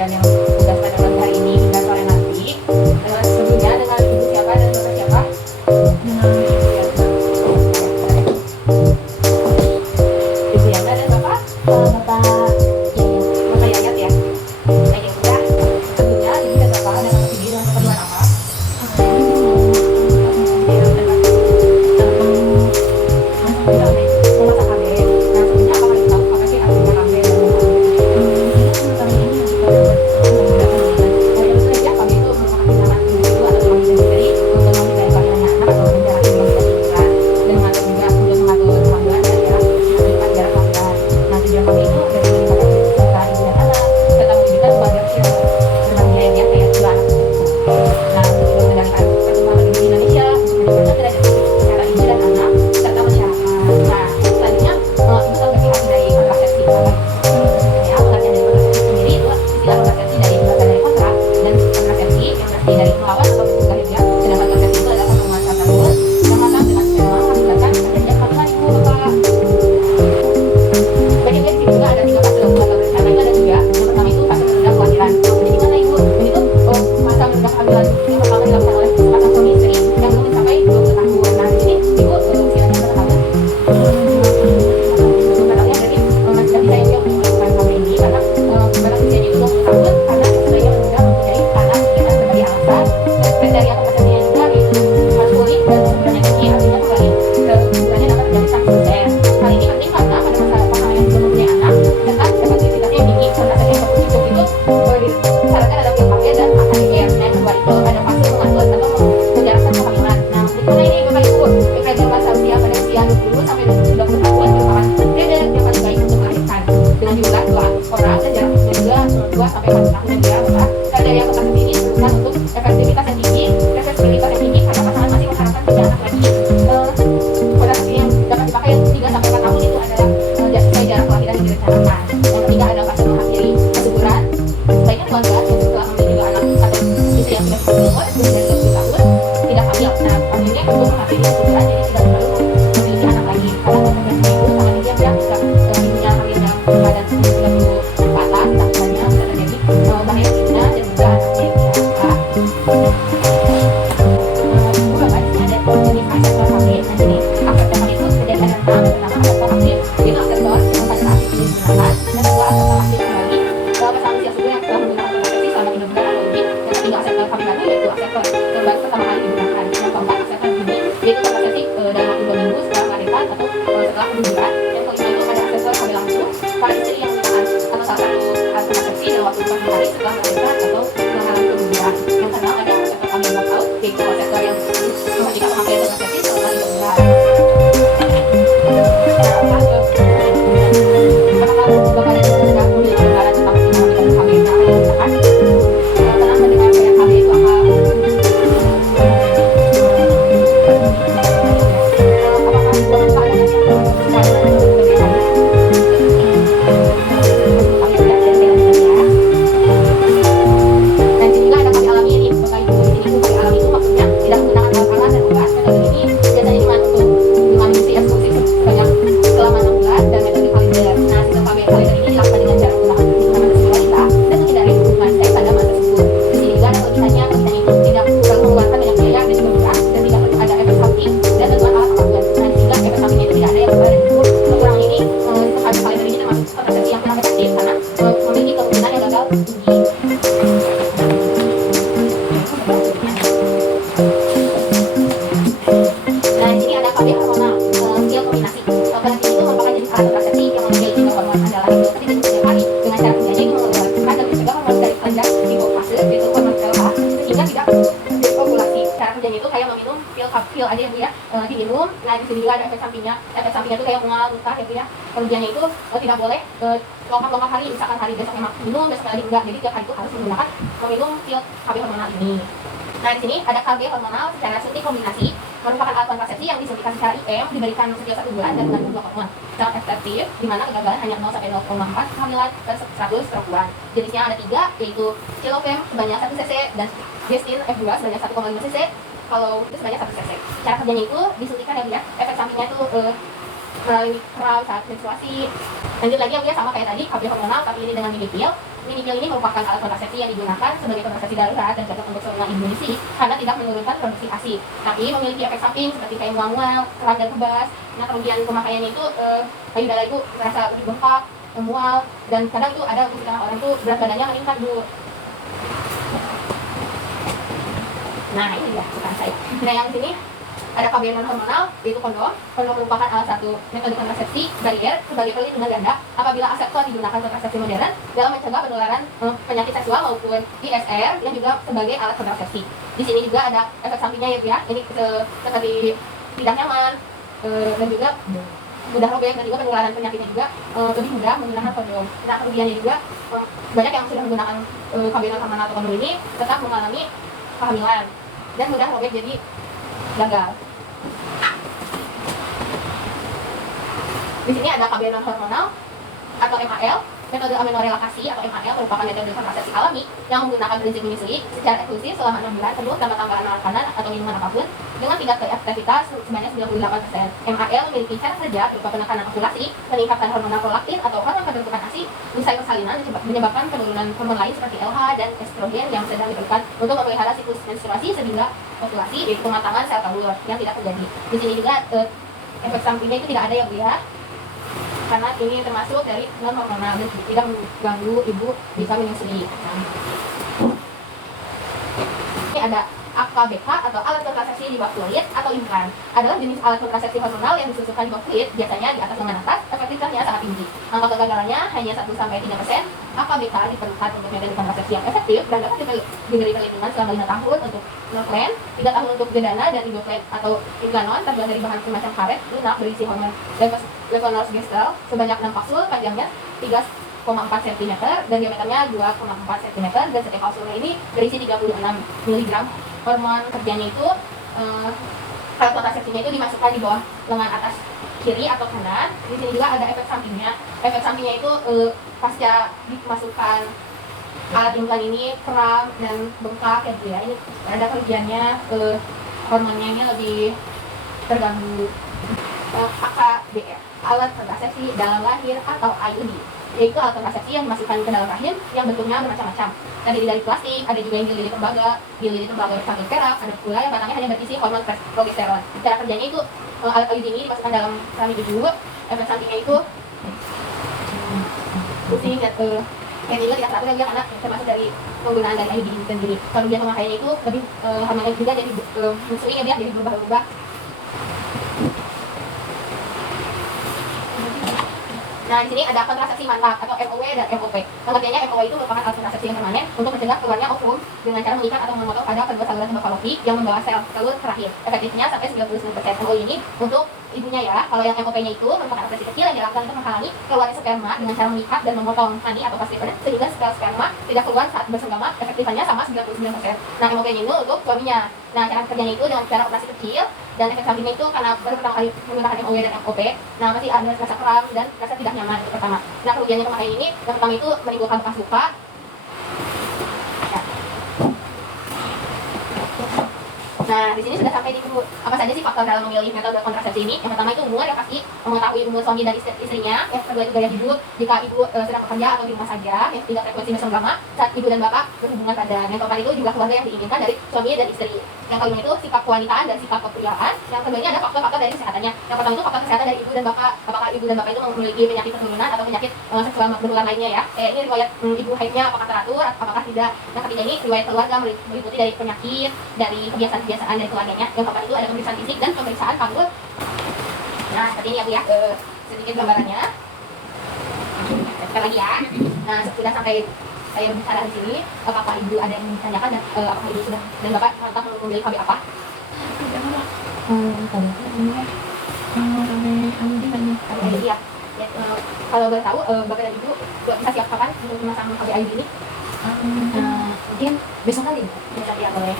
bidan yang tugas pada pagi hari ini hingga sore nanti. Sebelumnya dengan ibu siapa dan bapak siapa? Ibu Yana dan bapak? Bapak Yayat ya. Baik ya sudah. Sebelumnya ibu dan bapak datang ke sini dengan keperluan apa? Memasak KB. Nah sebelumnya apa kasih tahu apa sih artinya KB dan pil aja ya Bu ya, diminum. Nah di sini juga ada efek sampingnya. Efek sampingnya itu kayak mual, muntah ya Bu ya. Kemudiannya itu tidak boleh longkang-longkang hari, misalkan hari besok memang minum, besok lagi enggak. Jadi tiap hari itu harus menggunakan meminum pil KB hormonal ini. Nah di sini ada KB hormonal secara suntik kombinasi, merupakan alat kontrasepsi yang disuntikan secara IM, diberikan setiap 1 bulan dan mengandung 2 hormon. Sangat efektif, di mana kegagalan hanya 0 sampai 0,4 kehamilan per 100 perempuan. Jenisnya ada 3, yaitu Cilofem sebanyak 1 cc dan Gestin F2 sebanyak 1,5 cc. Kalau itu sebanyak 1 cc. Cara kerjanya itu disuntikan ya Bu ya. Efek sampingnya itu melalui kram saat menstruasi. Lanjut lagi ya Bu ya, sama kayak tadi KB hormonal, tapi ini dengan bibit pil. mini pill ini merupakan alat kontrasepsi yang digunakan sebagai kontrasepsi darurat dan cocok untuk seorang ibu menyusui karena tidak menurunkan produksi ASI, tapi memiliki efek samping seperti kayak mual-mual, kram dan kebas. Nah, kerugian pemakaiannya itu payudara ibu merasa lebih bengkak, mual, dan kadang itu ada untuk setengah orang itu berat badannya meningkat, Bu. Nah, ini dia bukan saya. Nah, yang sini ada KBM non hormonal, yaitu kondom. Kondom merupakan salah satu metode kontrasepsi barier sebagai perlindungan ganda apabila aseptor digunakan kontrasepsi modern dalam mencegah penularan penyakit seksual maupun ISR yang juga sebagai alat kontrasepsi. Di sini juga ada efek sampingnya ya, ini seperti tidak nyaman dan juga mudah robek, dan juga penularan penyakitnya juga lebih mudah menggunakan kondom. Nah, kerugiannya juga banyak yang sudah menggunakan KBM non hormonal atau kondom ini tetap mengalami kehamilan dan mudah robek jadi gagal. Di sini ada KBM non hormonal atau MAL. Metode amenorelakasi atau MAL merupakan metode kontrasepsi alami yang menggunakan prinsip menyusui secara eksklusif selama 6 bulan penuh tanpa tambahan makanan atau minuman apapun dengan tingkat efektivitas sebanyak 98%. MAL memiliki cara kerja berupa penekanan ovulasi, peningkatan hormon prolaktin atau hormon pembentukan ASI, usai persalinan menyebabkan penurunan hormon lain seperti LH dan estrogen yang sedang diperlukan untuk memelihara siklus menstruasi sehingga ovulasi, yaitu pematangan sel telur yang tidak terjadi. Di sini juga efek sampingnya itu tidak ada yang lihat karena ini termasuk dari non hormonal dan tidak mengganggu ibu bisa menyusui. Ini ada AKBK atau alat kontrasepsi di bawah fluid atau implan. Adalah jenis alat kontrasepsi hormonal yang disusupkan di bawah fluid, biasanya di atas lengan atas. Efektivitasnya sangat tinggi. Angka kegagalannya hanya 1-3%. AKBK diperlukan untuk metode kontrasepsi yang efektif dan dapat diberi perlindungan selama 5 tahun untuk non-plan, 3 tahun untuk gendana dan indoplan atau implanon terbuat dari bahan semacam karet lunak berisi hormon levonorgestrel sebanyak 6 kapsul, panjangnya 3,4 cm dan diameternya 2,4 cm, dan setiap kapsulnya ini berisi 36 mg. Hormon kerjanya itu alat kontrasepsinya itu dimasukkan di bawah lengan atas kiri atau kanan. Di sini juga ada efek sampingnya. Efek sampingnya itu pasca dimasukkan alat implan ini kram dan bengkak ya, ya. Ini ada kerugiannya, hormonnya ini lebih terganggu. AKBR, alat kontrasepsi dalam lahir atau IUD, yaitu alat kontrasepsi yang dimasukkan ke dalam rahim yang bentuknya bermacam-macam. Terdiri dari plastik, ada juga yang dililit tembaga bercampur perak, ada pula yang batangnya hanya berisi hormon progesteron. Cara kerjanya itu alat IUD ini dimasukkan dalam rahim ibu. Efek sampingnya itu pusing dan yang juga tidak teratur juga karena termasuk dari penggunaan dari IUD ini sendiri. Kemudian pemakaiannya itu lebih hormonnya juga jadi menyusui ya, jadi berubah-ubah. Nah, di sini ada kontrasepsi mantap atau MOW dan MOP. Pengertiannya MOW itu merupakan alat kontrasepsi yang permanen untuk mencegah keluarnya ovum dengan cara mengikat atau memotong pada kedua saluran tembak fallopi yang membawa sel telur ke rahim. Efektifnya sampai 99%. MOW ini untuk ibunya ya. Kalau yang MOP-nya itu merupakan operasi kecil yang dilakukan untuk menghalangi keluarnya sperma dengan cara mengikat dan memotong mani atau plastik sehingga sperma tidak keluar saat bersenggama. Efektifannya sama 99%. Nah, MOP-nya itu untuk suaminya. Nah, cara kerjanya itu dengan cara operasi kecil dan efek sampingnya itu karena baru pertama kali menggunakan MOW dan MOP. Nah, masih ada rasa kram dan rasa tidak nyaman itu pertama. Nah, kerugiannya pemakaian ini yang pertama itu menimbulkan bekas luka. Ya. Nah, di sini sudah sampai di apa saja sih faktor dalam memilih metode kontrasepsi ini. Yang pertama itu umur, yang pasti mengetahui umur suami dan istrinya. Yang kedua itu gaya hidup, jika ibu sedang bekerja atau di rumah saja. Yang ketiga frekuensi bersenggama saat ibu dan bapak berhubungan badan. Yang keempat itu juga keluarga yang diinginkan dari suami dan istri. Yang kelima itu sifat kewanitaan dan sifat kepriaan. Yang kedua ada faktor-faktor dari kesehatannya. Yang pertama itu faktor kesehatan dari ibu dan bapak. Apakah ibu dan bapak itu memiliki penyakit keturunan atau penyakit seksual berulang lainnya ya. Ini riwayat ibu haidnya apakah teratur, apakah tidak. Yang ketiga ini riwayat keluarga meliputi dari penyakit, dari kebiasaan-kebiasaan dari keluarganya. Yang keempat itu ada pemeriksaan fisik dan pemeriksaan panggul. Nah, seperti ini ya Bu ya, sedikit gambarannya. Sekali lagi ya. Nah, sudah sampai saya bicara di sini, apakah ibu ada yang ditanyakan dan apakah ibu sudah dan bapak mantap memilih KB apa? Iya. Ya, kalau boleh tahu, bapak dan ibu bisa siap kapan untuk memasang KB IUD ini? Mungkin besok kali. Besok ya boleh.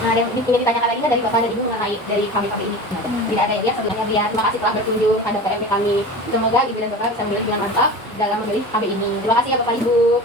Nah, ada yang ingin ditanyakan lagi nggak dari bapak dan ibu mengenai dari KB ini? Tidak ada ya, sebelumnya biar terima kasih telah berkunjung pada PMP kami. Semoga ibu dan bapak bisa memilih dengan mantap dalam memilih KB ini. Terima kasih ya bapak ibu.